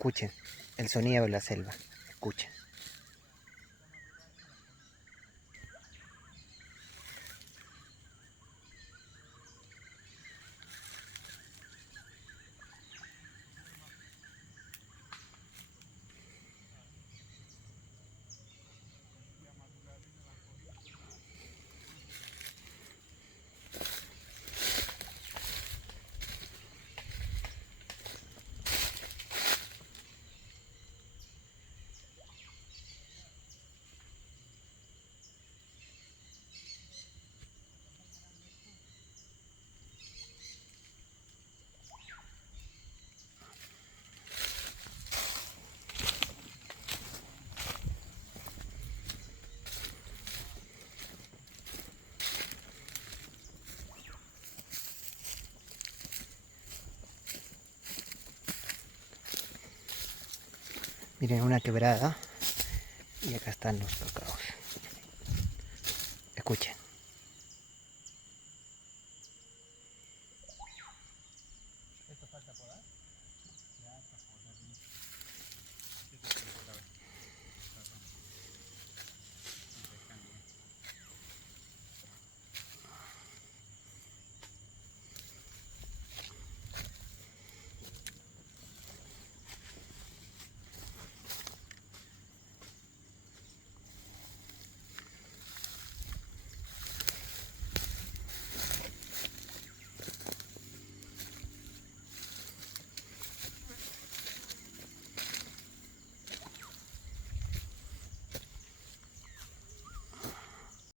Escuchen el sonido de la selva. Escuchen. Miren, una quebrada y acá están los cacaos. Escuchen. ¿Esto falta podar?